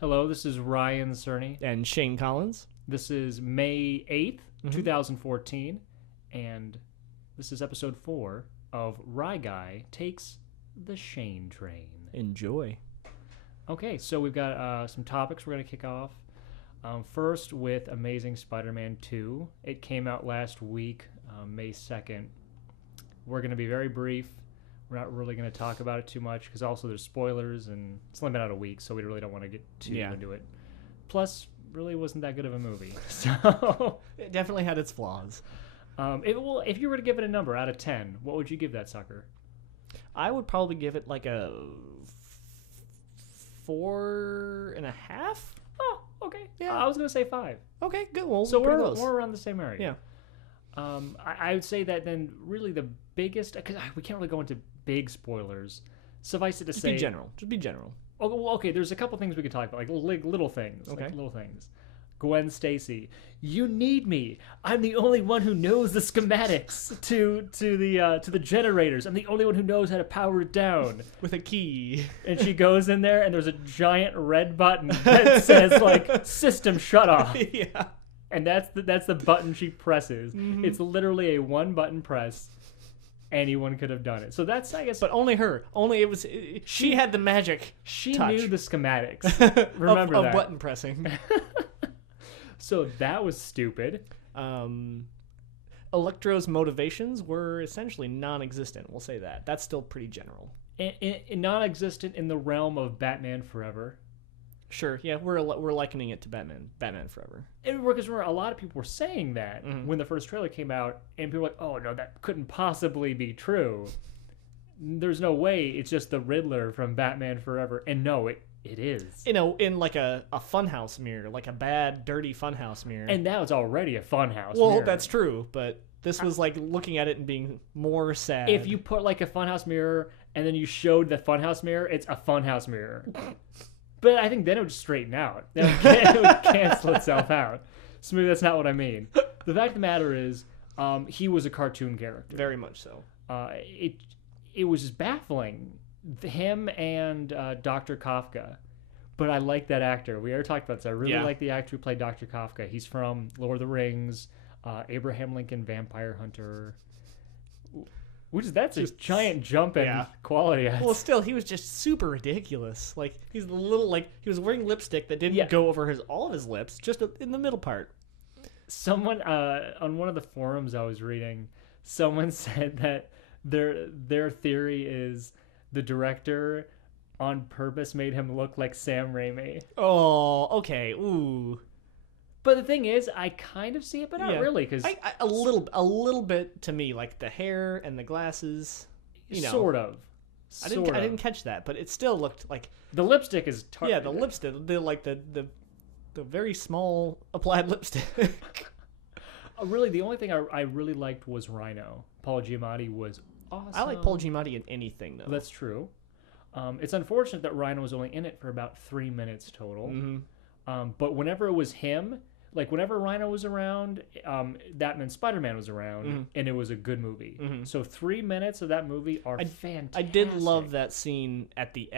Hello, this is Ryan Cerny. And Shane Collins. This is May 8th, 2014, and this is episode 4 of Rye Guy Takes the Shane Train. Enjoy. Okay, so we've got some topics we're going to kick off. First with Amazing Spider-Man 2. It came out last week, May 2nd. We're going to be very brief. We're not really going to talk about it too much because also there's spoilers and it's only been out a week, so we really don't want to get too into it. Plus, really wasn't that good of a movie. So It definitely had its flaws. if you were to give it a number out of 10, what would you give that sucker? I would probably give it like a 4.5. Oh, okay. Yeah. I was going to say 5. Okay, good. Well, So pretty we're close. around the same area. Yeah. I would say that then really the biggest, because we can't really go into big spoilers. Suffice it to Just say, be general. Just be general. Okay, there's a couple things we could talk about, like little things. Okay. Like little things. Gwen Stacy, you need me. I'm the only one who knows the schematics to the generators. I'm the only one who knows how to power it down. With a key. And she goes in there, and there's a giant red button that says like "System Shut Off." Yeah. And that's the button she presses. Mm-hmm. It's literally a one button press. Anyone could have done it. So that's, I guess, But only her. Only it was. She had the magic. she touch. knew the schematics. Remember of that. button pressing. So that was stupid. Electro's motivations were essentially non-existent. We'll say that. That's still pretty general. Non-existent in the realm of Batman Forever. Sure. Yeah, we're likening it to Batman. Batman Forever. Because remember, a lot of people were saying that when the first trailer came out, and people were like, "Oh no, that couldn't possibly be true. There's no way it's just the Riddler from Batman Forever." And no, it is. You know, in like a funhouse mirror, like a bad, dirty funhouse mirror. And that was already a funhouse. well, mirror. that's true, but this was like looking at it and being more sad. If you put like a funhouse mirror and then you showed the funhouse mirror, it's a funhouse mirror. But I think then it would just straighten out. It would cancel itself out. So maybe that's not what I mean. The fact of the matter is, he was a cartoon character. very much so. It was just baffling. Him and Dr. Kafka. But I like that actor. We already talked about this. I really like the actor who played Dr. Kafka. He's from Lord of the Rings, Abraham Lincoln Vampire Hunter. That's a giant jump in quality. Well, still, he was just super ridiculous. Like he's the little he was wearing lipstick that didn't go over all of his lips, just in the middle part. Someone on one of the forums I was reading, someone said that their theory is the director on purpose made him look like Sam Raimi. Oh, okay. Ooh. But the thing is, I kind of see it, but not really, because a little bit to me, like the hair and the glasses. You know, sort of. I didn't catch that, but it still looked like the lipstick is. The lipstick, the very small applied lipstick. Really, the only thing I really liked was Rhino. Paul Giamatti was awesome. I like Paul Giamatti in anything, though. That's true. It's unfortunate that Rhino was only in it for about 3 minutes total. Mm-hmm. But whenever it was him, like whenever Rhino was around, that meant Spider-Man was around, and it was a good movie. Mm-hmm. So 3 minutes of that movie are fantastic. I did love that scene at the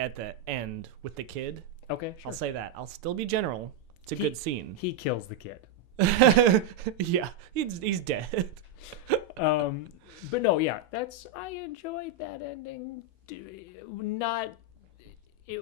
end with the kid. Okay, sure. I'll say that. I'll still be general. It's a good scene. He kills the kid. Yeah, he's dead. But no, yeah, I enjoyed that ending.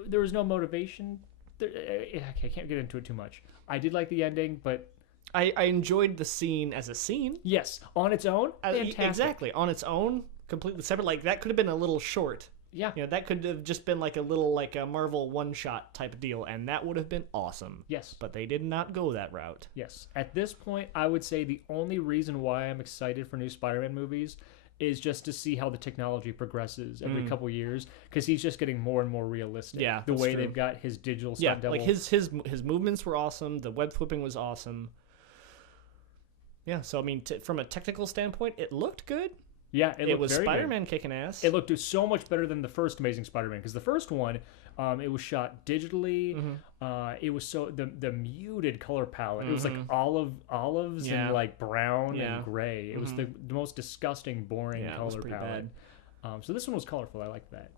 There was no motivation. I can't get into it too much. I did like the ending, but I enjoyed the scene as a scene. Yes, on its own, fantastic. Exactly, on its own, completely separate. Like that could have been a little short. Yeah, you know, that could have just been like a little a Marvel one-shot type of deal, and that would have been awesome. Yes, but they did not go that route. Yes, at this point, I would say the only reason why I'm excited for new Spider-Man movies is just to see how the technology progresses every couple years, because he's just getting more and more realistic. Yeah, the way they've got his digital stunt double. Like his movements were awesome. The web flipping was awesome. Yeah, so I mean, from a technical standpoint, it looked good. Yeah, it was very Spider-Man kicking ass. It looked so much better than the first Amazing Spider-Man, because the first one, it was shot digitally. It was so the muted color palette. It was like olives and like brown and gray. It was the most disgusting, boring color palette. So this one was colorful. I like that.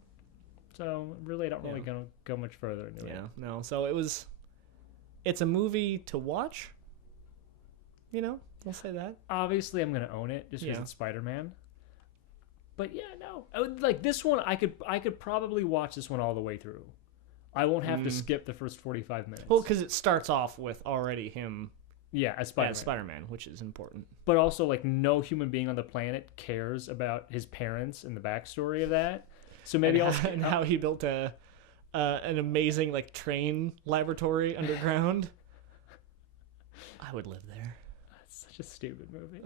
So really, I don't really go much further into it. Yeah, no. So it was it's a movie to watch. You know, we'll say that. Obviously, I'm gonna own it just because Yeah. it's Spider-Man. But yeah, no, like this one, I could probably watch this one all the way through. I won't have to skip the first 45 minutes. Well, because it starts off with already him yeah, as Spider-Man. as Spider-Man, which is important. But also, like, no human being on the planet cares about his parents and the backstory of that. So maybe And how he built an amazing like train laboratory underground. I would live there. That's such a stupid movie.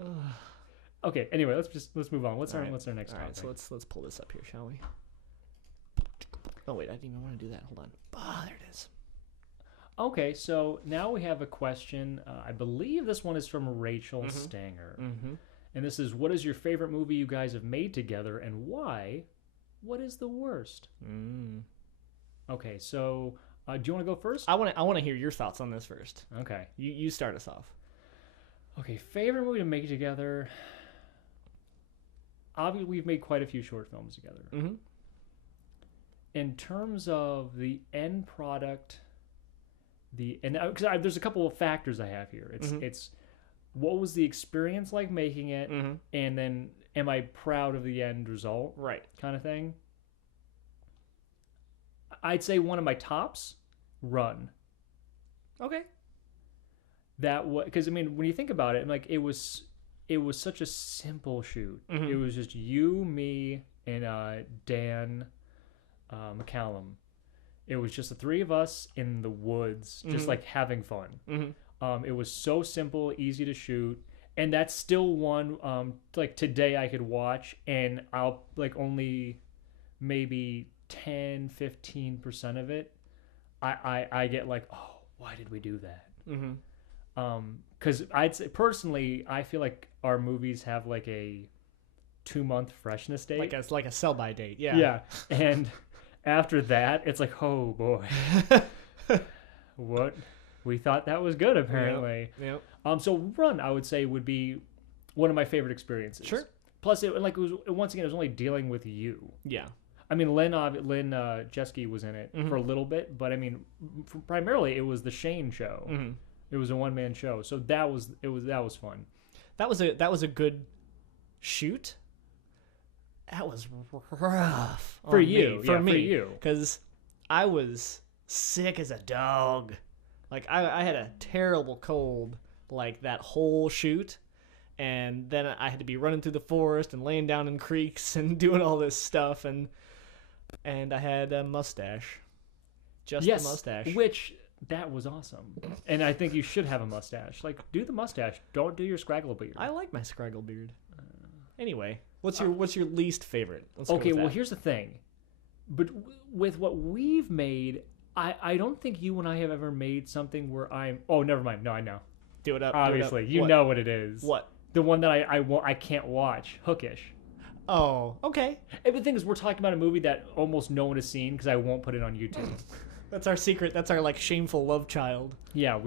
Okay, anyway, let's move on. What's our next All topic? right, so let's pull this up here, shall we? Oh wait, I didn't even want to do that. Hold on. Ah, there it is. Okay, so now we have a question. I believe this one is from Rachel Stanger. Mm-hmm. And this is, what is your favorite movie you guys have made together and why? What is the worst? Okay, so do you want to go first? I want to hear your thoughts on this first. Okay. You start us off. Okay, favorite movie to make together. Obviously, we've made quite a few short films together. Mm-hmm. In terms of the end product, because there's a couple of factors I have here. It's what was the experience like making it, and then am I proud of the end result, Right. kind of thing. I'd say one of my tops, Run. Okay. That was because I mean when you think about it, like it was such a simple shoot. It was just you, me, and Dan McCallum. It was just the three of us in the woods, just like having fun. It was so simple, easy to shoot, and that's still one like today I could watch, and I'll like only maybe 10-15% of it. I get like, oh, why did we do that? Because I'd say personally, I feel like our movies have like a 2-month freshness date, Like a sell by date. Yeah. yeah, and after that, it's like, oh boy, what we thought that was good apparently. Yep. So Run, I would say, would be one of my favorite experiences. Sure. Plus, it was once again, it was only dealing with you. Yeah. I mean, Lynn Jeske was in it for a little bit, but I mean, primarily it was the Shane show. It was a one-man show, so that was fun. That was a good shoot. That was rough For on you, me, for yeah, me, for you. because I was sick as a dog. Like I had a terrible cold, like that whole shoot, and then I had to be running through the forest and laying down in creeks and doing all this stuff, and I had a mustache, just a mustache, which that was awesome, and I think you should have a mustache. Like, do the mustache. Don't do your scraggle beard. I like my scraggle beard. Anyway, what's your least favorite? Let's Okay, go with well, that. here's the thing. But with what we've made, I don't think you and I have ever made something where I'm... Oh, never mind. No, I know. Do it up. Obviously. Do it up. You What? know what it is. What? The one that I can't watch. Hookish. Oh, okay. And the thing is, we're talking about a movie that almost no one has seen because I won't put it on YouTube. That's our secret. That's our like shameful love child. Yeah,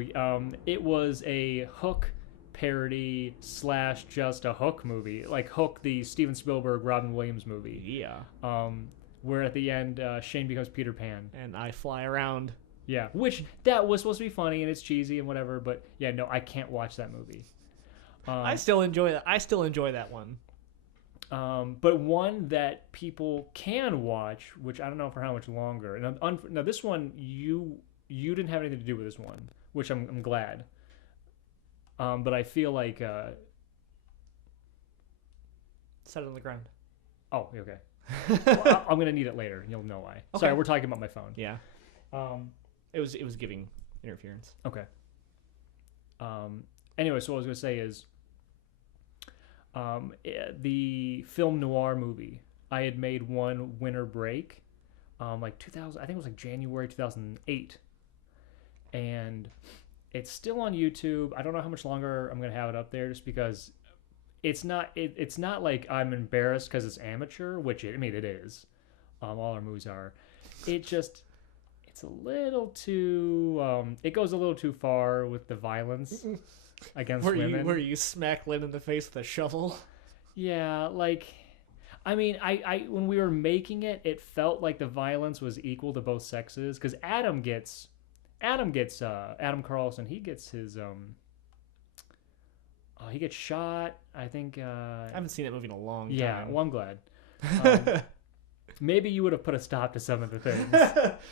it was a Hook parody / just a Hook movie. Like Hook, the Steven Spielberg, Robin Williams movie. Yeah. Where at the end, Shane becomes Peter Pan. And I fly around. Yeah, which that was supposed to be funny and it's cheesy and whatever, but yeah, no, I can't watch that movie. I still enjoy that. I still enjoy that one. But one that people can watch, which I don't know for how much longer. And now this one, you didn't have anything to do with this one, which I'm glad. But I feel like Set it on the ground. oh, okay. Well, I'm gonna need it later, and you'll know why. Okay. Sorry, we're talking about my phone. Yeah. It was giving interference. Okay. Anyway, so what I was gonna say is, the film noir movie. I had made one Winter Break, like 2000. I think it was like January 2008, and it's still on YouTube. I don't know how much longer I'm gonna have it up there, just because it's not like I'm embarrassed because it's amateur, which it is. All our movies are. It's a little too. It goes a little too far with the violence against women. Where you smack Lynn in the face with a shovel? Yeah, like, I mean, I when we were making it, it felt like the violence was equal to both sexes, because Adam gets Adam Carlson. He gets his he gets shot. I think. I haven't seen that movie in a long time. Yeah. Well, I'm glad. Maybe you would have put a stop to some of the things.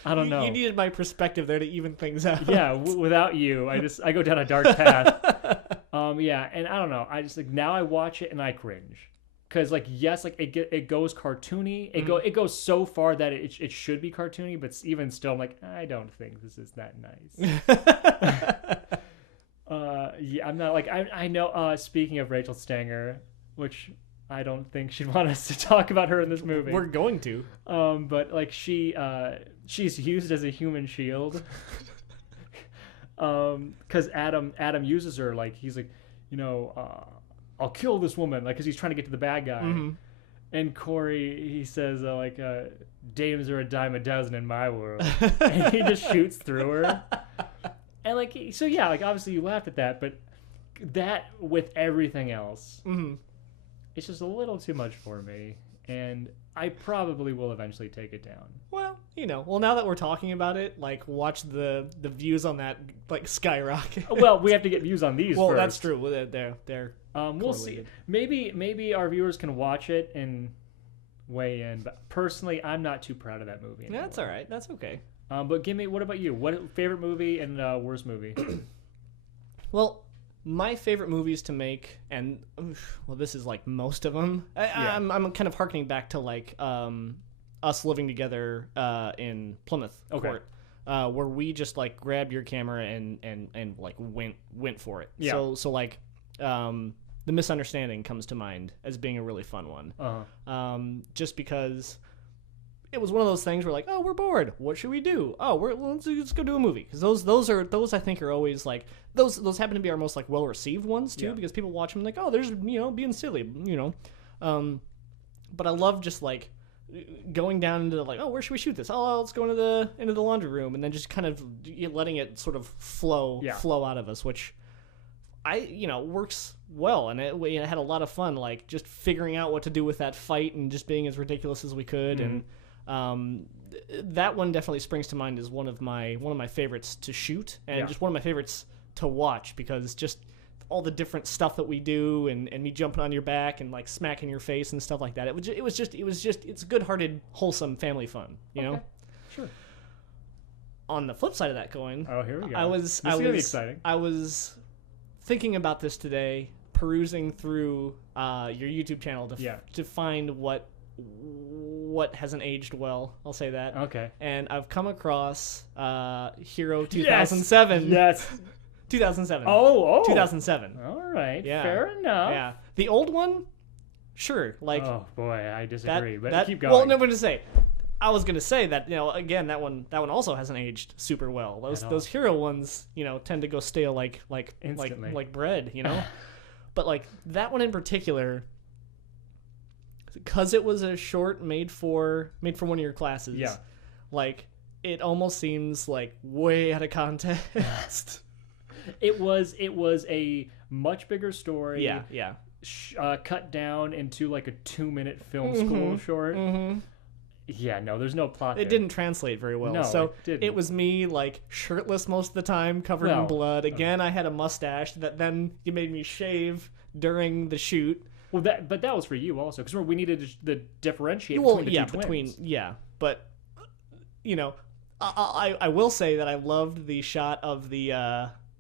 I don't know. You needed my perspective there to even things out. Yeah. Without you, I go down a dark path. Yeah, and I don't know. I just like now I watch it and I cringe. Because like yes, like it goes cartoony. It goes so far that it should be cartoony, but even still, I'm like I don't think this is that nice. Yeah, I'm not like I know. Speaking of Rachel Stanger, which I don't think she'd want us to talk about her in this movie. We're going to. But like she's used as a human shield. Because Adam uses her like he's like, I'll kill this woman, like, because he's trying to get to the bad guy. Mm-hmm. And Corey, he says, dames are a dime a dozen in my world. And he just shoots through her. And, like, so yeah, like, obviously you laughed at that, but that with everything else, it's just a little too much for me. And I probably will eventually take it down. Well, now that we're talking about it, like, watch the views on that, like, skyrocket. Well, we have to get views on these well, first. that's true. They're we'll see. Maybe our viewers can watch it and weigh in. But personally, I'm not too proud of that movie anymore. That's all right. That's okay. But what about you? What favorite movie and worst movie? Well, my favorite movies to make, and this is like most of them. I'm kind of harkening back to like us living together in Plymouth Court, where we just like grabbed your camera and like went for it. Yeah. So like The Misunderstanding comes to mind as being a really fun one. Just because it was one of those things where like, oh, we're bored. What should we do? Oh, let's go do a movie. Because those I think are always like those happen to be our most like well received ones too, because people watch them like, oh, there's being silly, But I love just like going down into like, oh, where should we shoot this? Oh, let's go into the laundry room, and then just kind of letting it sort of flow out of us, which works well, and we had a lot of fun, like just figuring out what to do with that fight and just being as ridiculous as we could, and that one definitely springs to mind as one of my favorites to shoot, and just one of my favorites to watch, because just all the different stuff that we do, and me jumping on your back and like smacking your face and stuff like that. It's good-hearted, wholesome family fun, you know. Sure. On the flip side of that coin, oh, here we go. This is gonna be exciting. I was thinking about this today, perusing through your YouTube channel to find what hasn't aged well. I'll say that. Okay. And I've come across Hero 2007. Yes. 2007. Oh. 2007. All right. Yeah. Fair enough. Yeah. The old one, sure. Like. Oh boy, I disagree. But keep going. Well, no, I'm going to say. I was gonna say that again that one also hasn't aged super well. Those Hero ones tend to go stale like instantly, like bread, But like that one in particular, because it was a short made for one of your classes. Yeah. Like it almost seems like way out of context. It was a much bigger story. Yeah. Cut down into like a 2-minute film school short. Mm-hmm. Yeah, no, there's no plot there. It didn't translate very well. No, so it didn't. It was me like shirtless most of the time, covered in blood. Again, I had a mustache that then you made me shave during the shoot. Well, but that was for you also, because we needed to differentiate between the two twins. But I will say that I loved the shot of the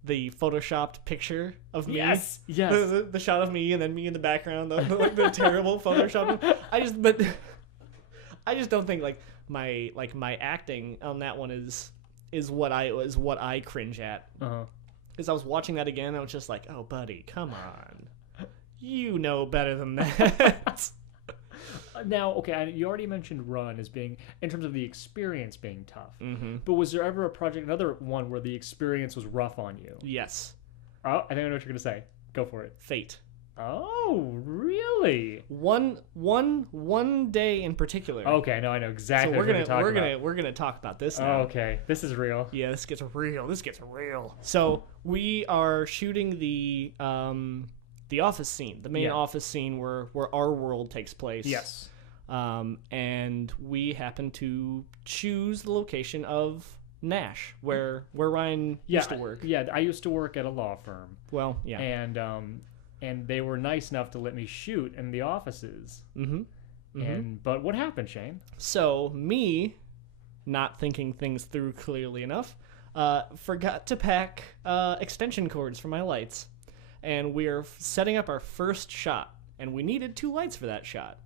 photoshopped picture of me. Yes. The shot of me and then me in the background, the terrible Photoshop. I just don't think like my acting on that one is what I cringe at. Because I was watching that again, I was just like, oh buddy, come on, you know better than that. Now, okay, you already mentioned Run as being, in terms of the experience being tough. Mm-hmm. But was there ever another one where the experience was rough on you? Yes. Oh, I think I know what you're gonna say. Go for it. Fate. Oh, really? One day in particular. Okay, no, I know exactly what you're talking about. We're gonna talk about this now. Oh, okay, this is real. Yeah, this gets real. So we are shooting the office scene, the main office scene where our world takes place. Yes. And we happen to choose the location of Nash, where Ryan used to work. Yeah, I used to work at a law firm, Well, yeah. and they were nice enough to let me shoot in the offices. Mm-hmm. But what happened, Shane? So me, not thinking things through clearly enough, forgot to pack extension cords for my lights, and we're setting up our first shot, and we needed 2 lights for that shot.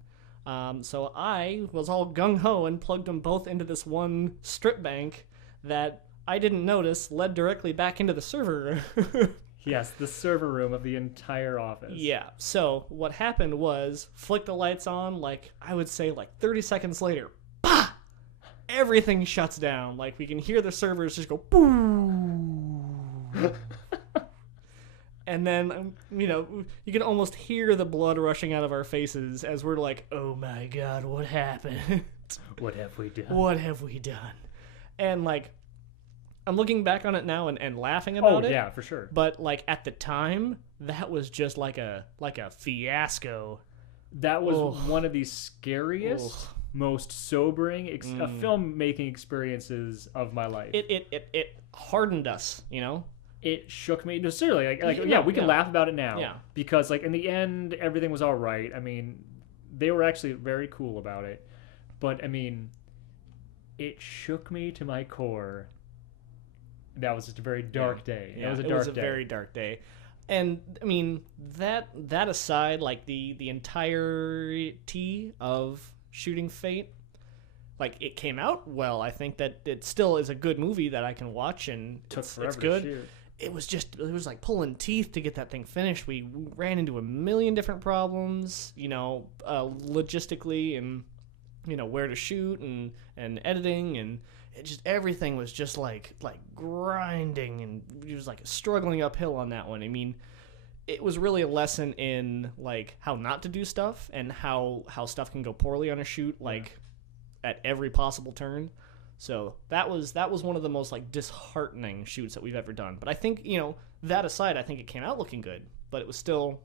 So I was all gung-ho and plugged them both into this one strip bank that I didn't notice led directly back into the server room. Yes, the server room of the entire office. Yeah, so what happened was, flick the lights on, like, I would say, like, 30 seconds later, bah! Everything shuts down. Like, we can hear the servers just go, boom! And then, you can almost hear the blood rushing out of our faces as we're like, oh my god, what happened? What have we done? What have we done? And, like, I'm looking back on it now and laughing about it. Oh, yeah, for sure. But, like, at the time, that was just like a fiasco. That was one of the scariest, most sobering filmmaking experiences of my life. It hardened us, It shook me. No, seriously, we can laugh about it now. Yeah. Because, like, in the end, everything was all right. I mean, they were actually very cool about it. But, I mean, it shook me to my core. That was just a very dark day. Yeah, it was a it dark was a day. very dark day. And, I mean, that aside, like, the entirety of Shooting Fate, like, it came out well. I think that it still is a good movie that I can watch, and it's good. To shoot. It was like pulling teeth to get that thing finished. We ran into a million different problems, logistically, and where to shoot and editing, and it just, everything was just like grinding, and it was like struggling uphill on that one. I mean, it was really a lesson in like how not to do stuff and how stuff can go poorly on a shoot, like at every possible turn. So that was one of the most like disheartening shoots that we've ever done. But I think, that aside, I think it came out looking good, but it was still,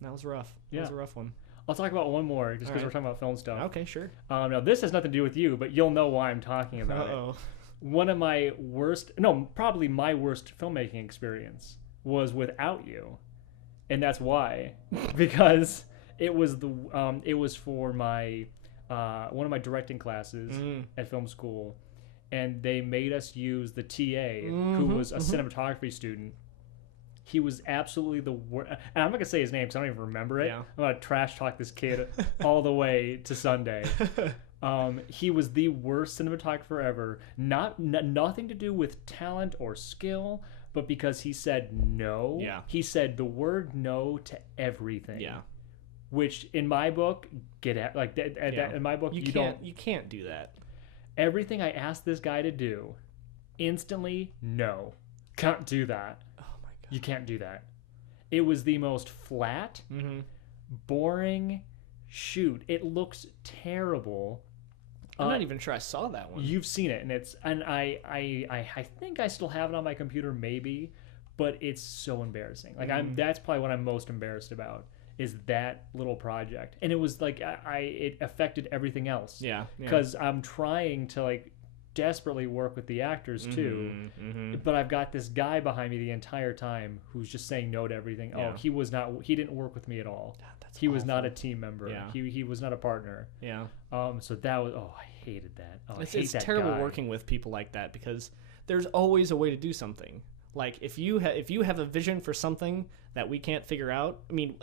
that was rough. Yeah. That was a rough one. I'll talk about one more just because All right. we're talking about film stuff. Okay, sure. Now, this has nothing to do with you, but you'll know why I'm talking about it. One of my probably my worst filmmaking experience was without you. And that's why. Because it was for my one of my directing classes at film school, and they made us use the TA, who was a cinematography student. He was absolutely the worst. And I'm not going to say his name because I don't even remember it. Yeah. I'm going to trash talk this kid all the way to Sunday. He was the worst cinematographer ever. Nothing to do with talent or skill, but because he said no. Yeah. He said the word no to everything. Yeah. Which in my book, in my book, you can't do that. Everything I asked this guy to do, instantly, no. Can't do that. You can't do that. It was the most flat, boring shoot. It looks terrible. I'm not even sure I saw that one. You've seen it, and I think I still have it on my computer, maybe, but it's so embarrassing. Like that's probably what I'm most embarrassed about is that little project, and it was like it affected everything else. Yeah. Because I'm trying to like desperately work with the actors too, but I've got this guy behind me the entire time who's just saying no to everything. Yeah. He didn't work with me at all. That's he was awful. not a team member. Yeah. He was not a partner. Yeah. So that was I hated that. It's terrible working with people like that because there's always a way to do something. Like if you have a vision for something that we can't figure out, I mean,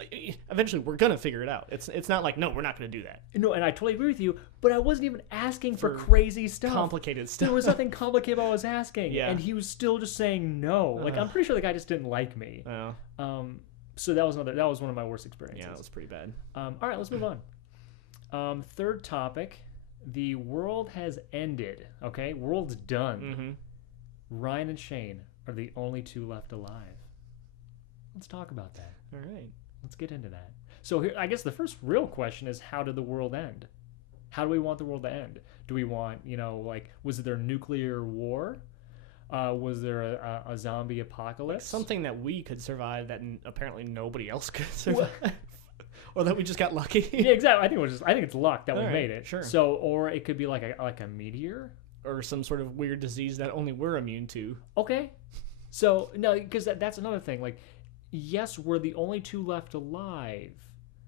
eventually we're gonna figure it out. It's not like no, we're not gonna do that. No, and I totally agree with you. But I wasn't even asking for crazy stuff, complicated stuff. There was nothing complicated I was asking, Yeah. and he was still just saying no. Like I'm pretty sure the guy just didn't like me. So that was one of my worst experiences. Yeah, it was pretty bad. All right, let's move on. Third topic: the world has ended. Okay, world's done. Ryan and Shane are the only 2 left alive. Let's talk about that. All right. Let's get into that. So here, I guess the first real question is, how did the world end? How do we want the world to end? Do we want, was there nuclear war? Was there a zombie apocalypse? Something that we could survive that apparently nobody else could survive. Or that we just got lucky. Yeah, exactly. I think it's luck that we All right, made it. sure. So, or it could be like a meteor. or some sort of weird disease that only we're immune to. Okay. So, no, because that's another thing. Like, yes, we're the only two left alive.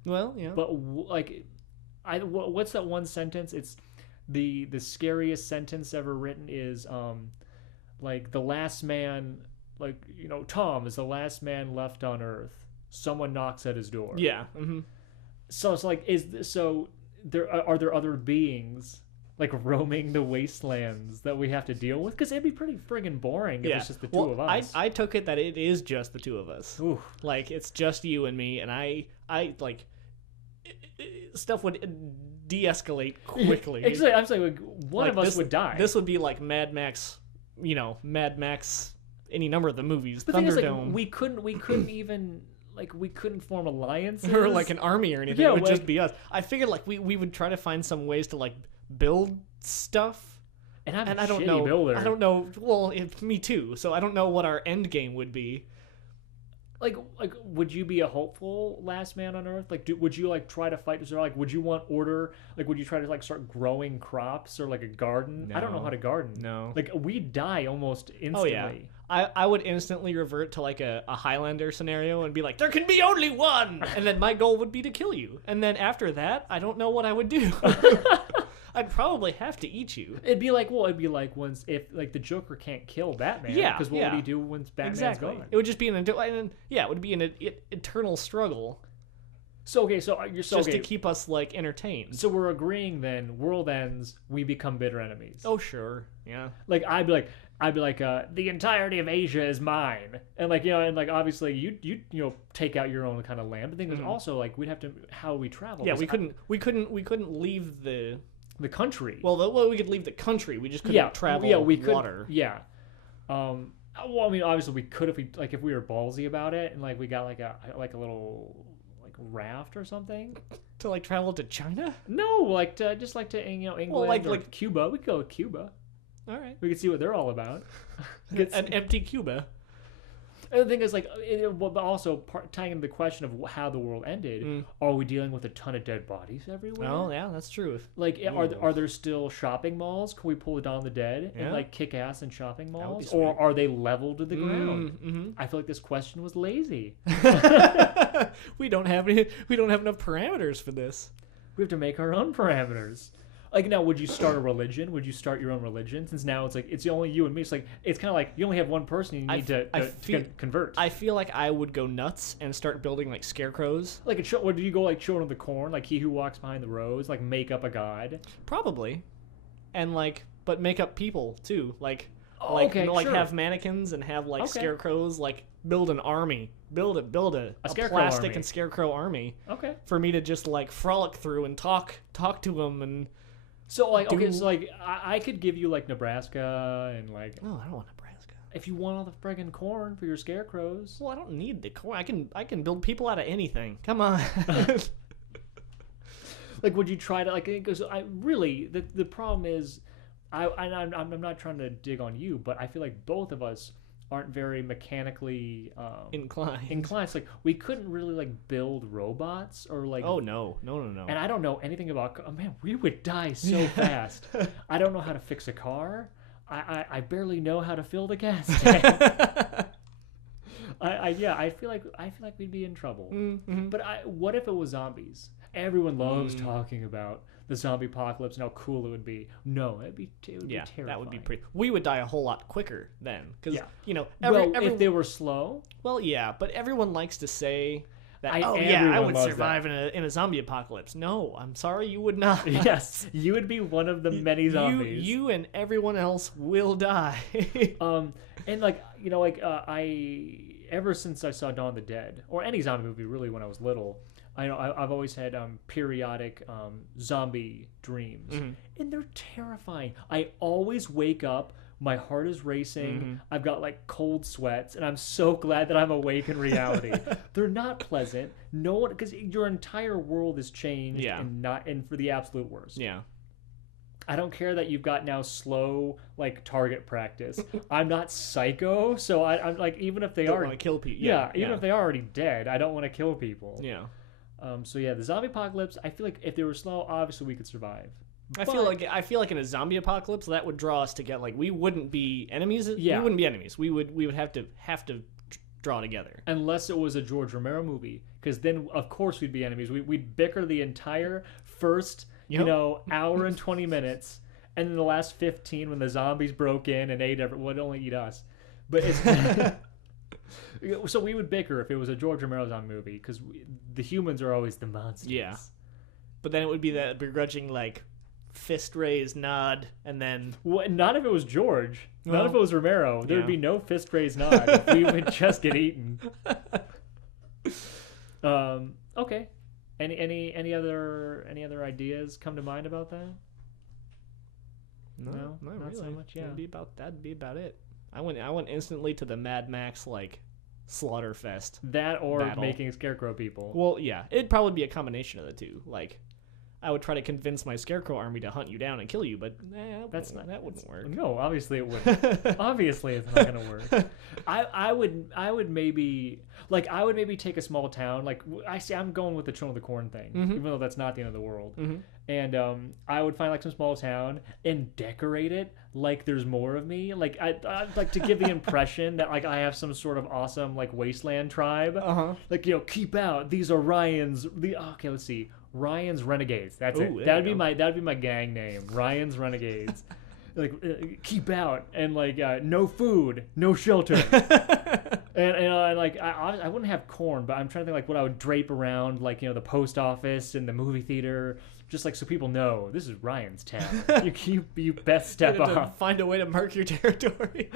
Well, yeah. But, what's that one sentence? It's the scariest sentence ever written is, like, the last man, like, Tom is the last man left on Earth. Someone knocks at his door. Yeah. Mm-hmm. So it's like, are there other beings like roaming the wastelands that we have to deal with? Because it'd be pretty friggin' boring if it's just the two of us. I took it that it is just the two of us. Oof. Like, it's just you and me, and I like stuff would de-escalate quickly. Exactly. I'm saying like, one of us would die. This would be like Mad Max, Mad Max. Any number of the movies. The thing is, like, Thunderdome. we couldn't even like we couldn't form alliances or like an army or anything. Yeah, it would like, just be us. I figured like we would try to find some ways to like build stuff. And I'm and a I don't shitty know. builder. I don't know. Well, me too. So I don't know what our end game would be. Like, would you be a hopeful last man on Earth? Like, would you like try to fight? Or like, would you want order? Like, would you try to like start growing crops or like a garden? I don't know how to garden. No. Like, we die almost instantly. Oh yeah. I would instantly revert to like a Highlander scenario and be like, there can be only one, and then my goal would be to kill you. And then after that, I don't know what I would do. I'd probably have to eat you. It'd be like once if like the Joker can't kill Batman. Yeah, Because what would he do once Batman's gone? It would just be it would be an eternal struggle. So okay, so you're just to keep us like entertained. So we're agreeing then. World ends. We become bitter enemies. Oh sure, yeah. Like I'd be like, the entirety of Asia is mine, and like and like obviously you take out your own kind of land. But then there's also like we'd have to how we travel. Yeah, we couldn't leave the country. Well, we could leave the country. We just couldn't travel. Yeah, we could. Water. Yeah. Well, I mean, obviously we could if we were ballsy about it, and like we got like a little like raft or something to like travel to China. No, like to England or Cuba. We could go to Cuba. All right. We could see what they're all about. An empty Cuba. And the thing is, like, but also tying into the question of how the world ended, are we dealing with a ton of dead bodies everywhere? Oh, yeah, that's true. Like, are there still shopping malls? Can we pull Dawn of the Dead and, like, kick ass in shopping malls? Or are they leveled to the ground? Mm-hmm. I feel like this question was lazy. We don't have enough parameters for this. We have to make our own parameters. Like, now, would you start a religion? Would you start your own religion? Since now it's like, it's only you and me. It's like, it's kind of like you only have one person you need to convert. I feel like I would go nuts and start building, like, scarecrows. Like, or do you go, like, Children of the Corn? Like, he who walks behind the rose? Like, make up a god? Probably. And, like, but make up people, too. Like, sure. have mannequins and have, like, scarecrows. Like, build an army. Build a scarecrow plastic army. And scarecrow army. Okay. For me to just, like, frolic through and talk to them and... So, like, okay, so, like, I could give you, like, Nebraska and, like... Oh, I don't want Nebraska. If you want all the friggin' corn for your scarecrows. Well, I don't need the corn. I can build people out of anything. Come on. Like, would you try to, like, because the problem is, I'm not trying to dig on you, but I feel like both of us aren't very mechanically inclined. It's like we couldn't really like build robots or like. Oh no. And I don't know anything about. Oh man, we would die so fast. I don't know how to fix a car. I barely know how to fill the gas tank. I feel like we'd be in trouble. Mm-hmm. But what if it was zombies? Everyone loves talking about the zombie apocalypse and how cool it would be. No, it would be terrifying. That would be pretty. We would die a whole lot quicker then, because if they were slow. Well, yeah, but everyone likes to say that. I would survive in a zombie apocalypse. No, I'm sorry, you would not. Yes, you would be one of the many zombies. You and everyone else will die. And like I ever since I saw Dawn of the Dead or any zombie movie really when I was little. I've always had periodic zombie dreams, and they're terrifying. I always wake up, my heart is racing, I've got like cold sweats, and I'm so glad that I'm awake in reality. They're not pleasant. No one, because your entire world is changed, and for the absolute worst. Yeah. I don't care that you've got now slow like target practice. I'm not psycho, so I'm like even if they don't want to kill people. Even if they're already dead, I don't want to kill people. Yeah. So yeah, the zombie apocalypse, I feel like if they were slow, obviously we could survive. I feel like in a zombie apocalypse that would draw us together. Like we wouldn't be enemies. Yeah. We wouldn't be enemies. We would have to draw together. unless it was a George Romero movie, because then of course we'd be enemies. We'd bicker the entire first Yep. hour and 20 minutes, and then the last 15 when the zombies broke in and would only eat us. But it's so we would bicker if it was a George Romero zombie movie, because the humans are always the monsters. Yeah. But then it would be that begrudging like fist raised nod, and then Well, not if it was George. Not Well, if it was Romero. There'd yeah. be no fist raised nod. If we would just get eaten. Okay. Any other ideas come to mind about that? No, not not so really. much, yeah. That'd be about it. I went instantly to the Mad Max like Slaughterfest. That or Battle. making scarecrow people. Well, yeah, it'd probably be a combination of the two. Like, I would try to convince my Scarecrow army to hunt you down and kill you, but that wouldn't work. No, obviously it wouldn't. Obviously it's not gonna work. I would maybe take a small town. Like I'm going with the Children of the Corn thing, even though that's not the end of the world. And I would find like some small town and decorate it like there's more of me. Like I'd like to give the impression that like I have some sort of awesome like wasteland tribe. Like keep out. These are okay, let's see. Ryan's Renegades. That's it. That'd be my gang name. Ryan's Renegades. Like keep out and like no food, no shelter. and like I wouldn't have corn, but I'm trying to think like what I would drape around like the post office and the movie theater, just like so people know this is Ryan's town. you best step off. Find a way to mark your territory.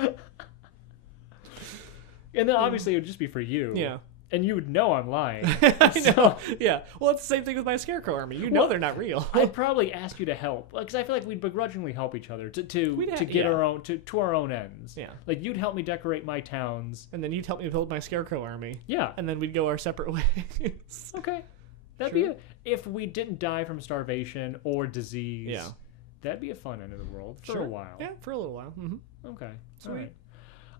And then obviously it would just be for you. Yeah. And you would know I'm lying. I know. Yeah. Well, it's the same thing with my Scarecrow army. You know they're not real. I'd probably ask you to help because I feel like we'd begrudgingly help each other to get our own to our own ends. Yeah. Like you'd help me decorate my towns. And then you'd help me build my Scarecrow army. Yeah. And then we'd go our separate ways. Okay. That'd be if we didn't die from starvation or disease. Yeah. That'd be a fun end of the world for a while. Yeah, for a little while. Okay. Sweet.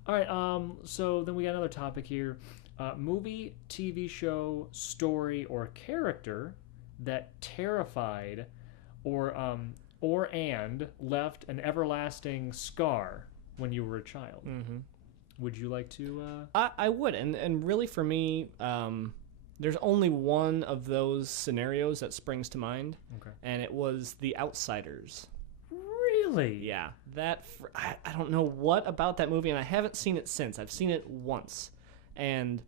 All right. So then we got another topic here. Movie, TV show, story, or character that terrified or left an everlasting scar when you were a child. Would you like to? I would, and really for me, there's only one of those scenarios that springs to mind, and it was The Outsiders. Really? Yeah, I don't know what about that movie, and I haven't seen it since. I've seen it once, and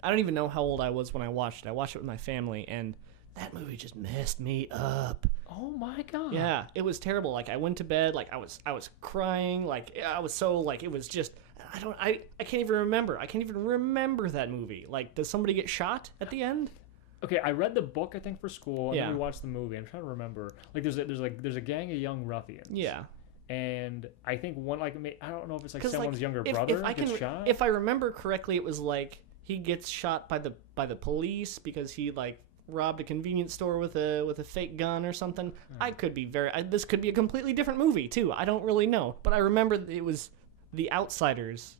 I don't even know how old I was when I watched it. I watched it with my family, and that movie just messed me up. Oh my god. Yeah, it was terrible. Like I went to bed, like I was crying, like I was so like it was just I can't even remember. I can't even remember that movie. Like, does somebody get shot at the end? Okay, I read the book I think for school, and then Yeah. we watched the movie. I'm trying to remember. Like, there's a gang of young ruffians. Yeah. And I think one I don't know if it's like 'Cause, someone's younger if brother I gets can, shot. if I remember correctly, it was like he gets shot by the police because he like robbed a convenience store with a fake gun or something. I could be this could be a completely different movie too. I don't really know, but I remember it was The Outsiders.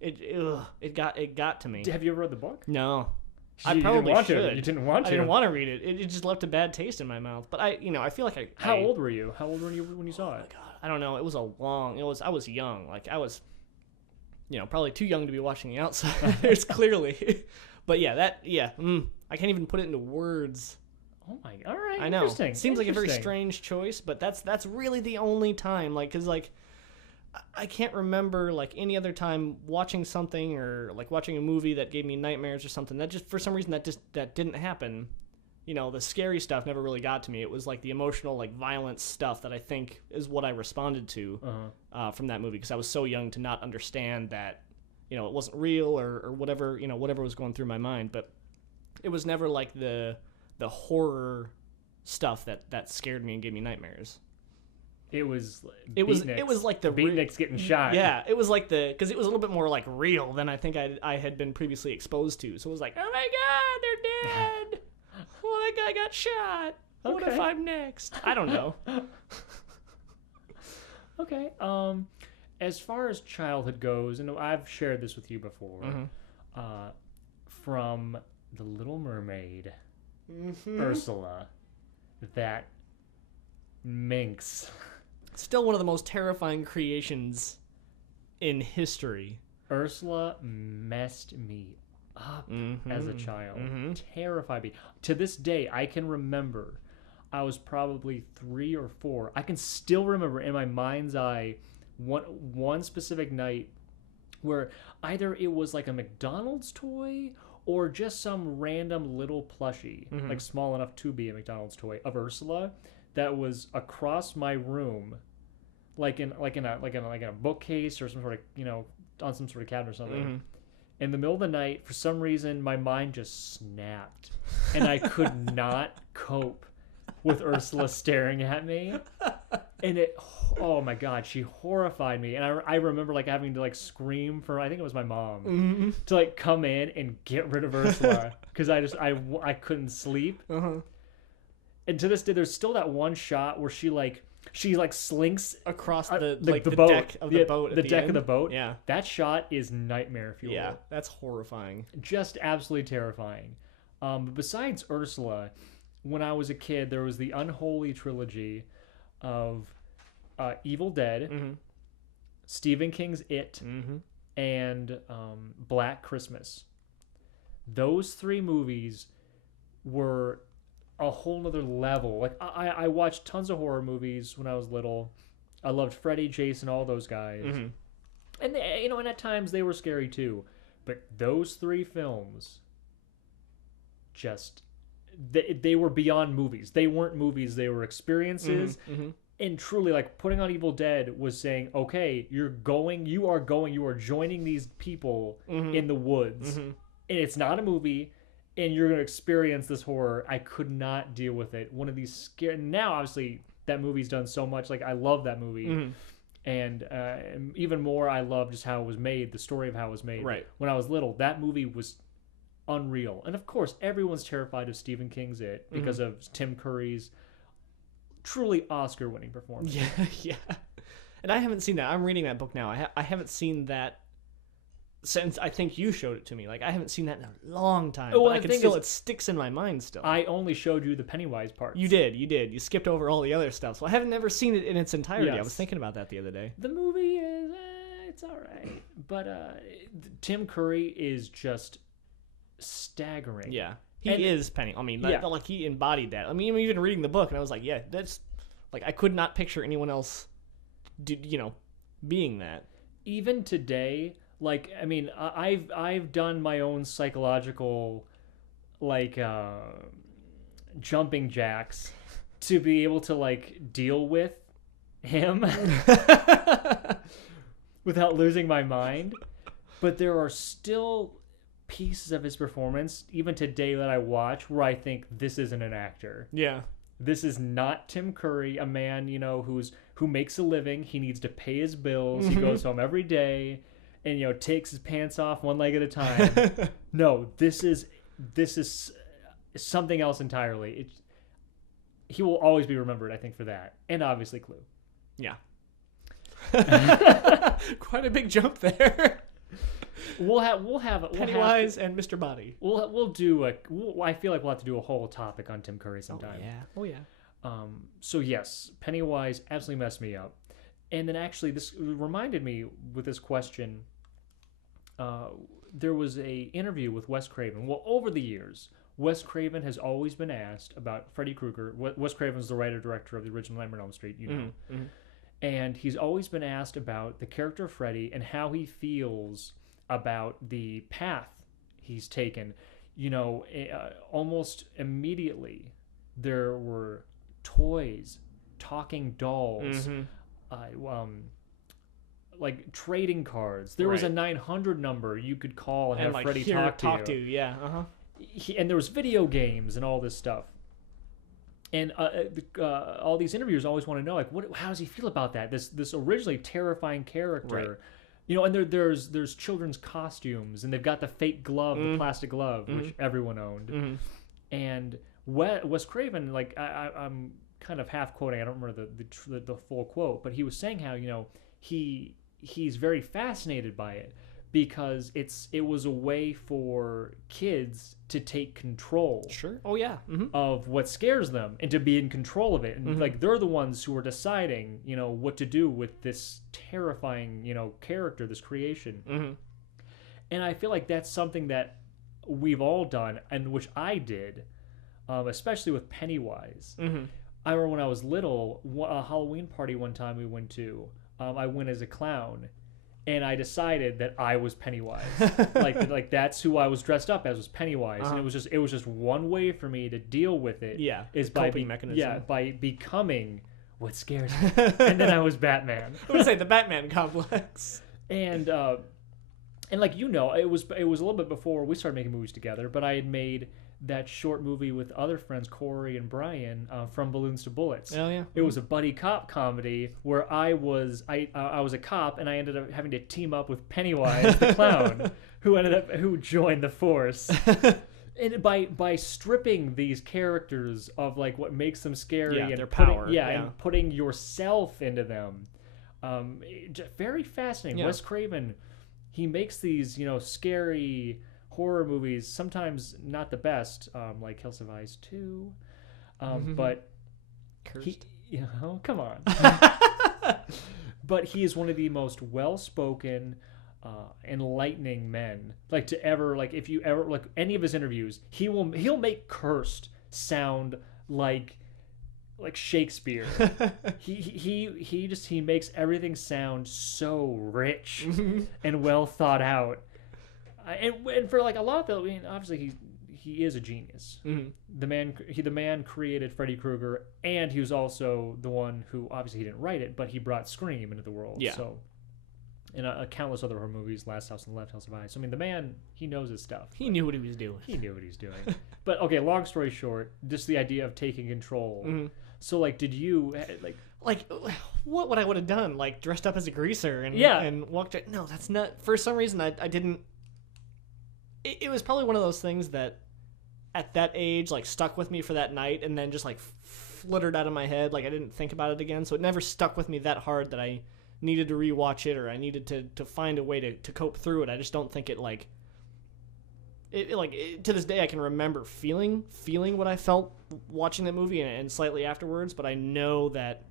It got to me. Have you ever read the book? No. I You probably didn't want should. to. You didn't want to. I didn't want to read it. It just left a bad taste in my mouth. But I feel like How old were you? How old were you when you saw it? God, I don't know. I was young. Like I was, probably too young to be watching The Outsiders, clearly. But yeah, I can't even put it into words. Oh my! All right. I know. Interesting. Seems like a very Interesting. strange choice, but that's really the only time. Like, cause like, I can't remember like any other time watching something or like watching a movie that gave me nightmares or something. That just for some reason that didn't happen. The scary stuff never really got to me. It was like the emotional, like violent stuff that I think is what I responded to from that movie because I was so young to not understand that it wasn't real or whatever whatever was going through my mind. But it was never like the horror stuff that scared me and gave me nightmares. It was like the beatniks getting shot. Yeah, it was like because it was a little bit more like real than I think I had been previously exposed to. So it was like, oh my god, they're dead. Well, that guy got shot. What if I'm next? I don't know. Okay. As far as childhood goes, and I've shared this with you before, from The Little Mermaid, Ursula, that Minx. Still one of the most terrifying creations in history. Ursula messed me up as a child. Mm-hmm. Terrified me. To this day, I can remember I was probably 3 or 4. I can still remember in my mind's eye one specific night where either it was like a McDonald's toy or just some random little plushie, like small enough to be a McDonald's toy of Ursula, that was across my room, like in a bookcase or some sort of on some sort of cabinet or something. In the middle of the night, for some reason, my mind just snapped, and I could not cope with Ursula staring at me. And oh my God, she horrified me. And I remember like having to like scream for, I think it was my mom, to like come in and get rid of Ursula because I couldn't sleep. And to this day, there's still that one shot where she slinks across the boat. Deck of the boat. The deck of the boat. Yeah. That shot is nightmare fuel. Yeah, that's horrifying. Just absolutely terrifying. But besides Ursula, when I was a kid, there was the unholy trilogy of Evil Dead, Stephen King's It, and Black Christmas. Those 3 movies were a whole nother level. Like I watched tons of horror movies when I was little. I loved Freddy, Jason, all those guys, and they, and at times they were scary too. But those 3 films, just they were beyond movies. They weren't movies. They were experiences. And truly, like, putting on Evil Dead was saying, okay, you are joining these people in the woods, and it's not a movie. And you're going to experience this horror. I could not deal with it. One of these scary... Now, obviously, that movie's done so much. Like, I love that movie. And even more, I love just how it was made, the story of how it was made. Right. When I was little, that movie was unreal. And, of course, everyone's terrified of Stephen King's It because of Tim Curry's truly Oscar-winning performance. Yeah. And I haven't seen that. I'm reading that book now. I haven't seen that since I think you showed it to me. Like, I haven't seen that in a long time. Well, but it sticks in my mind still. I only showed you the Pennywise parts. You did. You skipped over all the other stuff. So I haven't never seen it in its entirety. Yes. I was thinking about that the other day. The movie is, it's all right. But Tim Curry is just staggering. Yeah. He is Penny. I mean, like he embodied that. I mean, I'm even reading the book, and I was like, yeah, that's... Like, I could not picture anyone else, being that. Even today... Like, I mean, I've done my own psychological, like, jumping jacks to be able to, like, deal with him without losing my mind. But there are still pieces of his performance, even today, that I watch where I think this isn't an actor. Yeah. This is not Tim Curry, a man, who makes a living. He needs to pay his bills. He goes home every day. And takes his pants off one leg at a time. No, this is something else entirely. He will always be remembered, I think, for that, and obviously Clue. Yeah, quite a big jump there. We'll have Pennywise and Mr. Body. We'll do I feel like we'll have to do a whole topic on Tim Curry sometime. Oh yeah. So yes, Pennywise absolutely messed me up, and then actually this reminded me with this question. There was a interview with Wes Craven. Well, over the years, Wes Craven has always been asked about Freddy Krueger. Wes Craven's the writer-director of the original Nightmare on Elm Street, And he's always been asked about the character of Freddy and how he feels about the path he's taken. Almost immediately, there were toys, talking dolls, like trading cards. There was a 900 number you could call and have like Freddy talk to you. Yeah. And there was video games and all this stuff. And all these interviewers always want to know, like, how does he feel about that? This originally terrifying character, And there's children's costumes, and they've got the fake glove, the plastic glove, which everyone owned. And Wes Craven, like I'm kind of half quoting. I don't remember the full quote, but he was saying how he's very fascinated by it because it was a way for kids to take control Sure. Oh yeah. Mm-hmm. of what scares them and to be in control of it. And like they're the ones who are deciding, what to do with this terrifying, character, this creation. Mm-hmm. And I feel like that's something that we've all done, and which I did, especially with Pennywise. Mm-hmm. I remember when I was little, a Halloween party one time we went to, I went as a clown, and I decided that I was Pennywise. like that's who I was dressed up as, was Pennywise. And it was just one way for me to deal with it. Yeah. Is by coping mechanism. Yeah, by becoming what scares me. And then I was Batman. I would say the Batman complex. And like it was a little bit before we started making movies together, but I had made that short movie with other friends, Corey and Brian, From Balloons to Bullets. Oh yeah. It was a buddy cop comedy where I was a cop, and I ended up having to team up with Pennywise the clown, who joined the force. And by stripping these characters of like what makes them scary, and their power, and putting yourself into them, very fascinating. Yeah. Wes Craven, he makes these scary horror movies, sometimes not the best, like Hills of Ice 2, but Cursed. come on. But he is one of the most well-spoken, enlightening men. Like to ever, like if you ever like any of his interviews, he'll make Cursed sound like Shakespeare. he makes everything sound so rich and well thought out. And for like a lot of the, obviously he is a genius. Mm-hmm. The man created Freddy Krueger, and he was also the one who, obviously he didn't write it, but he brought Scream into the world. Yeah. So, and countless other horror movies, Last House on the Left, House of Ice. So, the man, he knows his stuff. He knew what he was doing. He knew what he's doing. But okay, long story short, just the idea of taking control. Mm-hmm. So like, did you like what would I would have done? Like dressed up as a greaser and and walked. No, that's not. For some reason, I didn't. It was probably one of those things that at that age like stuck with me for that night and then just like flittered out of my head. Like I didn't think about it again, so it never stuck with me that hard that I needed to rewatch it or I needed to find a way to cope through it. I just don't think it like to this day I can remember feeling what I felt watching that movie and slightly afterwards, but I know that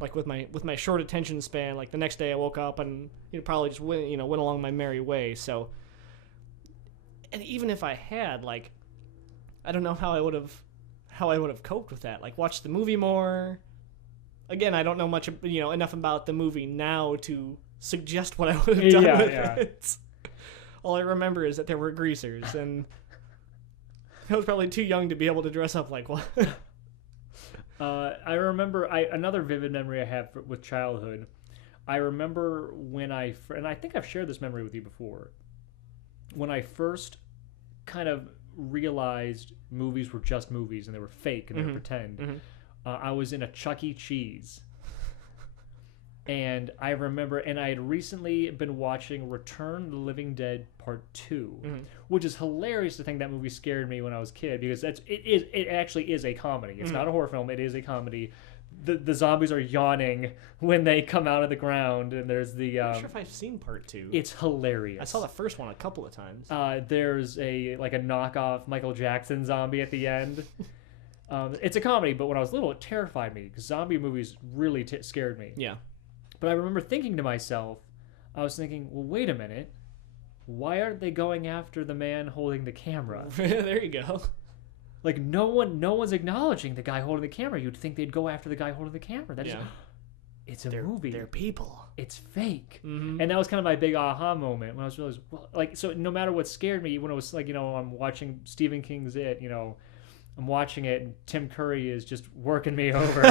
like with my short attention span, like the next day I woke up and probably just went along my merry way. So, and even if I had, like, I don't know how I would have coped with that. Like, watched the movie more. Again, I don't know much, enough about the movie now to suggest what I would have done with it. All I remember is that there were greasers, and I was probably too young to be able to dress up like one. I remember another vivid memory I have with childhood. I remember when and I think I've shared this memory with you before, when I first kind of realized movies were just movies and they were fake and they were pretend. Mm-hmm. I was in a Chuck E. Cheese. And I remember, and I had recently been watching Return of the Living Dead Part 2, which is hilarious to think that movie scared me when I was a kid, because it actually is a comedy. It's not a horror film, it is a comedy. The zombies are yawning when they come out of the ground, and there's the... I'm not sure if I've seen Part 2. It's hilarious. I saw the first one a couple of times. There's a knockoff Michael Jackson zombie at the end. It's a comedy, but when I was little, it terrified me, because zombie movies really scared me. Yeah. But I remember thinking to myself, well, wait a minute. Why aren't they going after the man holding the camera? There you go. Like, no one's acknowledging the guy holding the camera. You'd think they'd go after the guy holding the camera. It's a movie. They're people. It's fake. Mm-hmm. And that was kind of my big aha moment when I was realizing, so no matter what scared me, when it was like, I'm watching Stephen King's It, I'm watching it and Tim Curry is just working me over.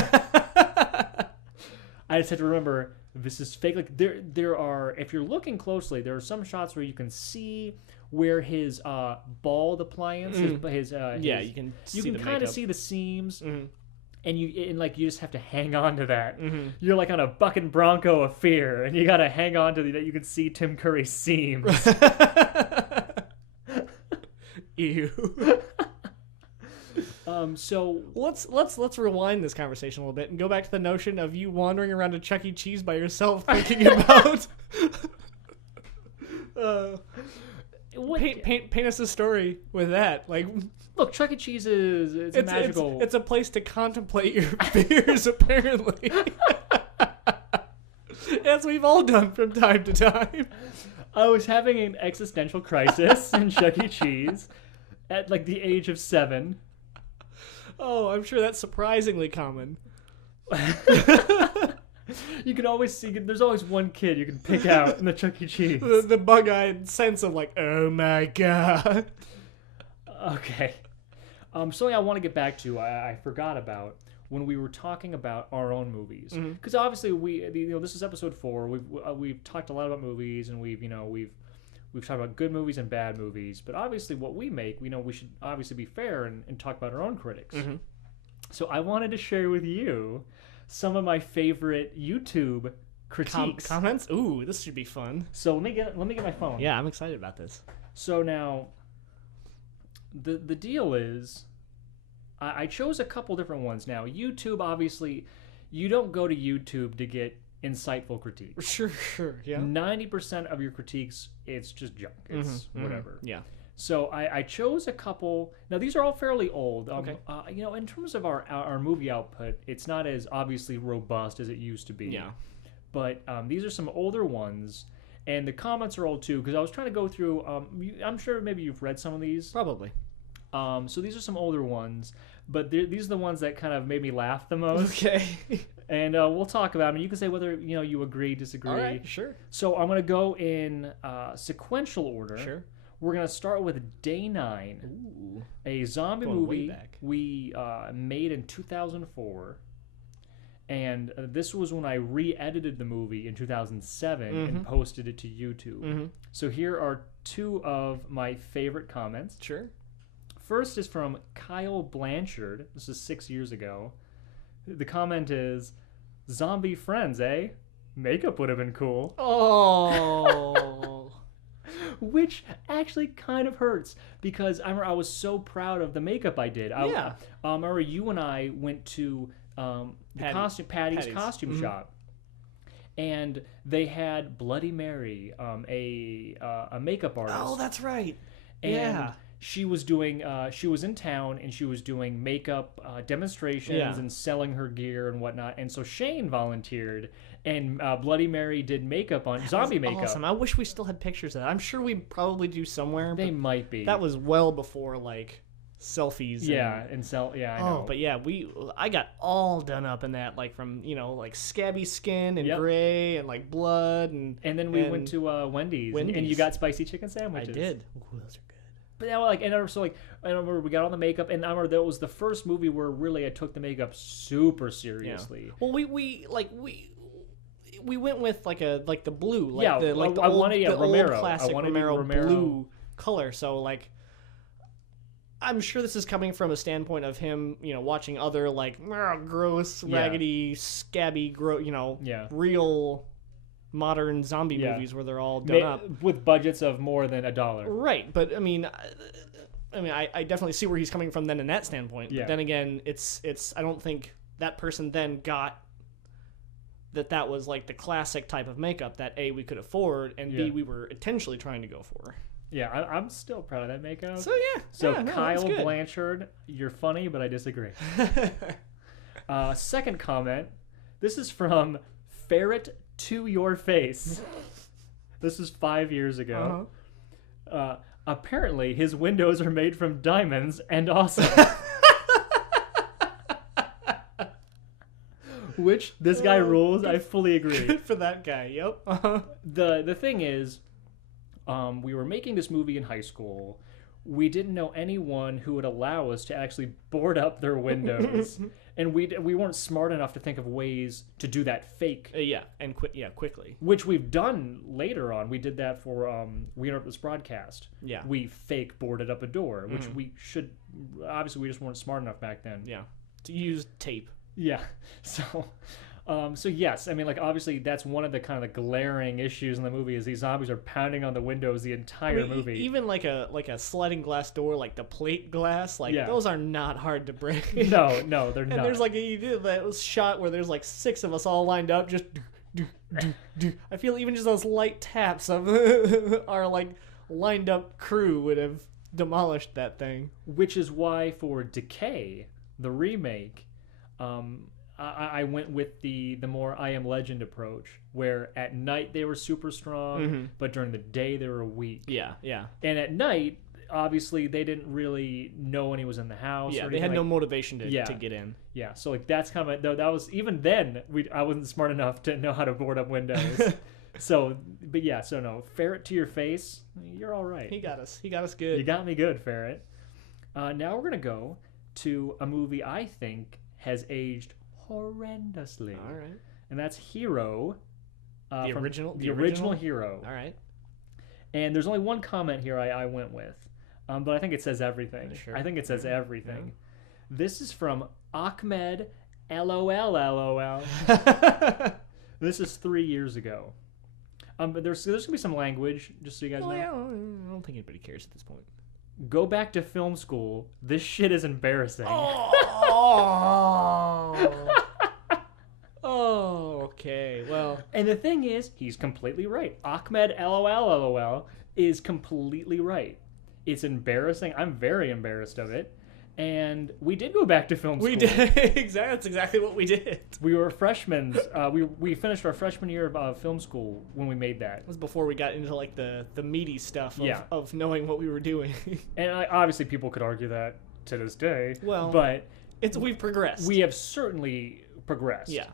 I just had to remember, this is fake. Like there are, if you're looking closely, there are some shots where you can see where his bald appliance, you can kind of see the seams, and you just have to hang on to that. Mm-hmm. You're like on a bucking bronco of fear, and you got to hang on to that. You can see Tim Curry's seams. Ew. So let's rewind this conversation a little bit and go back to the notion of you wandering around a Chuck E. Cheese by yourself, thinking about What- Paint us a story with that. Like, Look, Chuck E. Cheese is it's magical. It's a place to contemplate your fears, apparently. As we've all done from time to time. I was having an existential crisis in Chuck E. Cheese at like the age of 7. Oh, I'm sure that's surprisingly common. You can always see. There's always one kid you can pick out in the Chuck E. Cheese. The bug-eyed sense of like, oh my god. Okay. Something I want to get back to. I forgot about when we were talking about our own movies, because obviously this is episode 4. We've talked a lot about movies, and we've talked about good movies and bad movies. But obviously, what we make, we should obviously be fair and talk about our own critics. So I wanted to share with you some of my favorite YouTube critiques. Comments? Ooh, this should be fun. So let me get my phone. Yeah, I'm excited about this. So now, the deal is, I chose a couple different ones. Now, YouTube, obviously, you don't go to YouTube to get insightful critiques. Sure, yeah. 90% of your critiques, it's just junk. It's whatever. Yeah. So I chose a couple. Now, these are all fairly old. Okay. In terms of our movie output, it's not as obviously robust as it used to be. Yeah. But these are some older ones, and the comments are old too, because I was trying to go through. I'm sure maybe you've read some of these. Probably. So these are some older ones, but these are the ones that kind of made me laugh the most. Okay. And we'll talk about them. And you can say whether you agree, disagree. All right, sure. So I'm going to go in sequential order. Sure. We're going to start with Day 9, Ooh. a zombie Going way movie back. we made in 2004. And this was when I re-edited the movie in 2007 and posted it to YouTube. So here are 2 of my favorite comments. Sure. First is from Kyle Blanchard. This is 6 years ago. The comment is, "Zombie friends, eh? Makeup would have been cool." Oh. Which actually kind of hurts, because I remember I was so proud of the makeup I did. Yeah. I remember you and I went to Patty's costume shop, and they had Bloody Mary, a makeup artist. Oh, that's right. And yeah. she was doing. She was in town, and she was doing makeup demonstrations and selling her gear and whatnot. And so Shane volunteered, and Bloody Mary did makeup on zombie makeup. Awesome. I wish we still had pictures of that. I'm sure we probably do somewhere. They but might be. that was well before like selfies. Yeah, I know. But yeah, I got all done up in that, like from like scabby skin and gray and like blood and then we went to Wendy's. And you got spicy chicken sandwiches. I did. Ooh, those are good. But yeah, I remember we got all the makeup, and I remember that was the first movie where really I took the makeup super seriously. Yeah. Well, we went with the blue, I wanted Romero. Old classic I wanted Romero Romero blue color. So like, I'm sure this is coming from a standpoint of him, watching other like gross, raggedy, scabby, real modern zombie movies where they're all done up with budgets of more than $1. Right, but I mean, I definitely see where he's coming from then in that standpoint. Yeah. But then again, it's I don't think that person then got that was like the classic type of makeup that A, we could afford, and B, we were intentionally trying to go for. Yeah, I'm still proud of that makeup. So yeah. Kyle Blanchard, you're funny, but I disagree. Second comment. This is from Ferret to Your Face. This is 5 years ago. Apparently, his windows are made from diamonds and awesome. Which, this guy rules. I fully agree. Good for that guy. Yep. The thing is, we were making this movie in high school. We didn't know anyone who would allow us to actually board up their windows. And we weren't smart enough to think of ways to do that fake. Quickly. Which we've done later on. We did that for We Interrupt This Broadcast. Yeah. We fake boarded up a door, which we should. Obviously, we just weren't smart enough back then. Yeah. To use tape. Yeah. So yes, I mean, like, obviously that's one of the kind of the glaring issues in the movie is these zombies are pounding on the windows the entire movie. Even like a sliding glass door, like the plate glass, those are not hard to break. No, they're not. And there's you did that shot where there's like 6 of us all lined up, just I feel even just those light taps of our like lined up crew would have demolished that thing. Which is why for Decay, the remake, I went with the more I Am Legend approach, where at night they were super strong, but during the day they were weak. Yeah. And at night, obviously, they didn't really know when he was in the house. Yeah, or they had anything no motivation to get in. Yeah, so like that's kind of that was even then I wasn't smart enough to know how to board up windows. So, but yeah, so no, Ferret to your face, you're all right. He got us good. You got me good, Ferret. Now we're gonna go to a movie I think has aged horrendously. All right. And that's Hero. The original original Hero. All right. And there's only one comment here I went with, but I think it says everything. Sure. I think it says everything. Yeah. This is from Ahmed LOL. This is 3 years ago. But there's gonna be some language, just so you guys know. Yeah, I don't think anybody cares at this point. Go back to film school. This shit is embarrassing. Oh, okay. Well, and the thing is, he's completely right. Ahmed LOL is completely right. It's embarrassing. I'm very embarrassed of it. And we did go back to film school. We did. Exactly. That's exactly what we did. We were freshmen. We finished our freshman year of film school when we made that. It was before we got into like the meaty stuff of, Yeah. of knowing what we were doing. And obviously people could argue that to this day. Well, but we've progressed. We have certainly progressed. Yeah.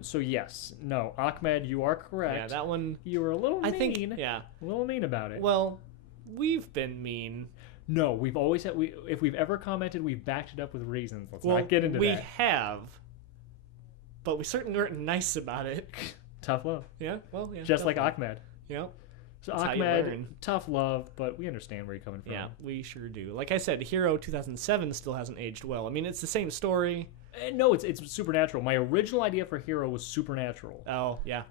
So yes, no, Ahmed, you are correct. Yeah, that one. You were a little mean. I think. Yeah. A little mean about it. Well, we've been mean. No, we've always had. If we've ever commented, we've backed it up with reasons. Let's not get into that. We have, but we certainly weren't nice about it. Tough love. Yeah. Well, yeah. Just like Ahmed. Yeah. So That's how you Ahmed, learn. tough love, but we understand where you're coming from. Yeah, we sure do. Like I said, Hero 2007 still hasn't aged well. I mean, it's the same story. No, it's supernatural. My original idea for Hero was supernatural. Oh, yeah.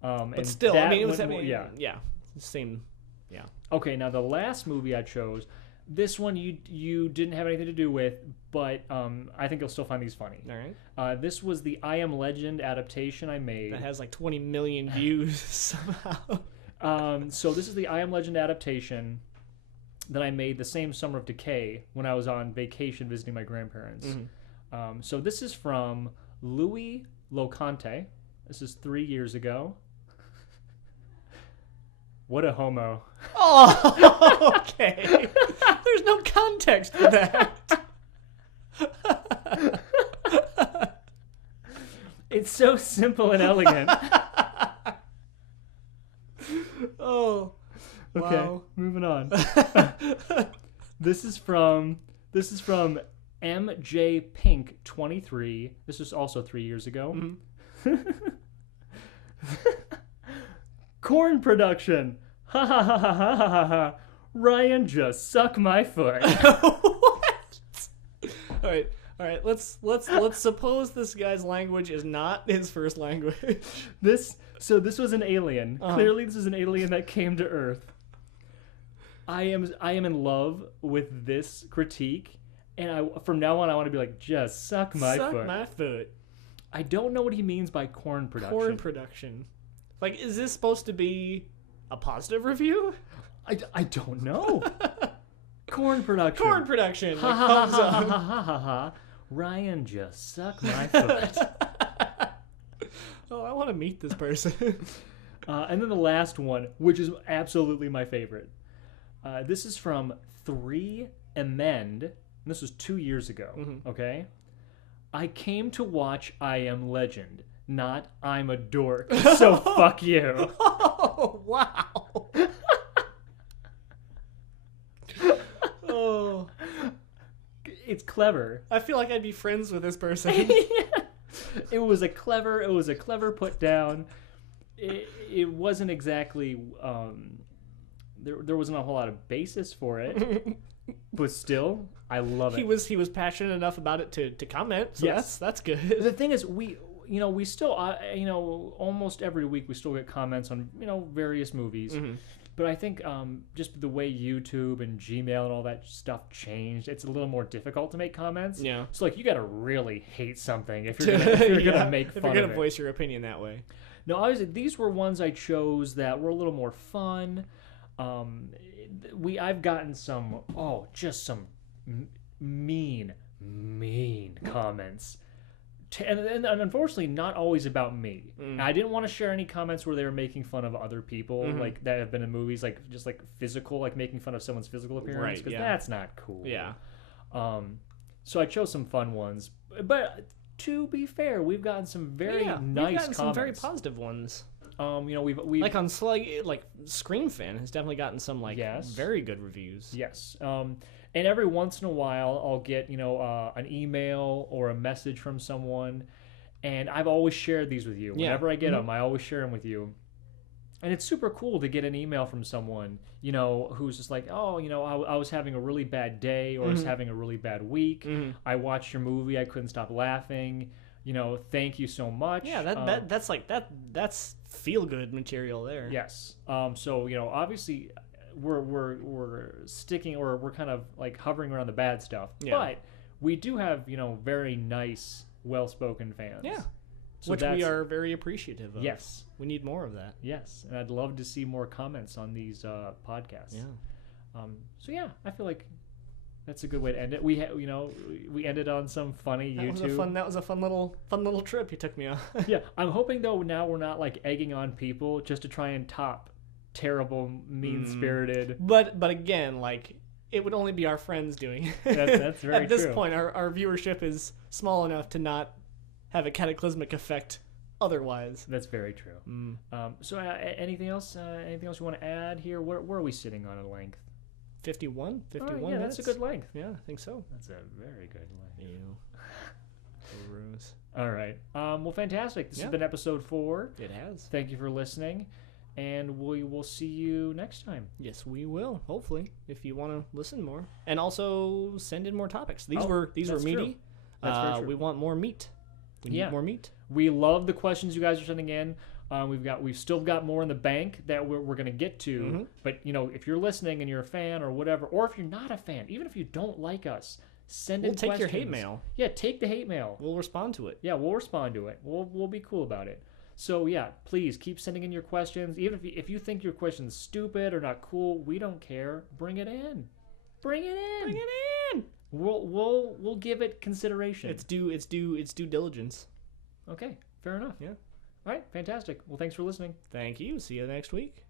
But and still, I mean, it was. Yeah. Same. Yeah. Okay, now the last movie I chose, this one you didn't have anything to do with, but I think you'll still find these funny. All right. This was the I Am Legend adaptation I made. That has like 20 million views somehow. So this is the I Am Legend adaptation that I made the same summer of Decay when I was on vacation visiting my grandparents. Mm-hmm. So this is from Louis Locante. This is 3 years ago. What a homo. Oh, okay. There's no context for that. It's so simple and elegant. Oh. Okay, wow. moving on. This is from MJ Pink 23. This is also 3 years ago. Mm-hmm. Corn production. Ha ha ha ha ha ha ha. Ryan, just suck my foot. What? All right. Let's suppose this guy's language is not his first language. This was an alien. Uh-huh. Clearly, this is an alien that came to Earth. I am in love with this critique, and from now on I want to be like, just suck my foot. Suck my foot. I don't know what he means by corn production. Corn production. Like, is this supposed to be a positive review? I don't know. Corn production. Corn production. Ha Like, ha ha thumbs ha up. ha ha ha ha. Ryan, just suck my foot. Oh, I want to meet this person. And then the last one, which is absolutely my favorite. This is from 3 Amend. And this was 2 years ago. Mm-hmm. Okay? I came to watch I Am Legend, not I'm a dork. So fuck you. Oh, wow. Oh. It's clever. I feel like I'd be friends with this person. It was a clever put down. It wasn't exactly there wasn't a whole lot of basis for it, but still I love it. He was passionate enough about it to comment. So Yes. that's good. The thing is, we still almost every week we still get comments on various movies. Mm-hmm. But I think just the way YouTube and Gmail and all that stuff changed, it's a little more difficult to make comments. Yeah. So like you got to really hate something if you're gonna make fun if you're of gonna it. voice your opinion that way. No, obviously these were ones I chose that were a little more fun. I've gotten some just some mean comments. And unfortunately, not always about me. I didn't want to share any comments where they were making fun of other people, like that have been in movies, like just like physical, like making fun of someone's physical appearance, because that's not cool. Yeah. So I chose some fun ones, but to be fair, we've gotten some very nice we've gotten comments. some very positive ones. We've like on Scream Fan has definitely gotten some very good reviews. Yes. And every once in a while, I'll get an email or a message from someone, and I've always shared these with you. Whenever I get them, I always share them with you. And it's super cool to get an email from someone, who's just like, oh, I was having a really bad day, or I was having a really bad week. I watched your movie, I couldn't stop laughing. Thank you so much. Yeah, that's feel good material there. Yes. So obviously, we're sticking, or we're kind of like hovering around the bad stuff. Yeah. But we do have very nice, well-spoken fans. Yeah. So which we are very appreciative of. Yes. We need more of that. Yes, and I'd love to see more comments on these podcasts. Yeah. So yeah, I feel like that's a good way to end it. We we ended on some funny YouTube. That was a fun little trip you took me on. Yeah, I'm hoping though now we're not like egging on people just to try and top terrible, mean-spirited. But again, like it would only be our friends doing it. That's very true. At this point, our viewership is small enough to not have a cataclysmic effect otherwise. That's very true. So anything else? Anything else you want to add here? Where are we sitting on a length? 51 yeah, minutes. That's a good length. Yeah, I think so. That's a very good length. Ew. Gross. All right. Well, fantastic. This has been episode 4. It has. Thank you for listening, and we will see you next time. Yes, we will. Hopefully, if you want to listen more, and also send in more topics. These were meaty. True. That's very true. We want more meat. We need more meat. We love the questions you guys are sending in. We've still got more in the bank that we're going to get to. But if you're listening and you're a fan or whatever, or if you're not a fan, even if you don't like us, send in questions. We'll take your hate mail. Yeah, take the hate mail. We'll respond to it. Yeah, we'll respond to it. We'll be cool about it. So yeah, please keep sending in your questions. Even if you think your question's stupid or not cool, we don't care. Bring it in. Bring it in. Bring it in. We'll give it consideration. It's due diligence. Okay, fair enough. Yeah. All right, fantastic. Well, thanks for listening. Thank you. See you next week.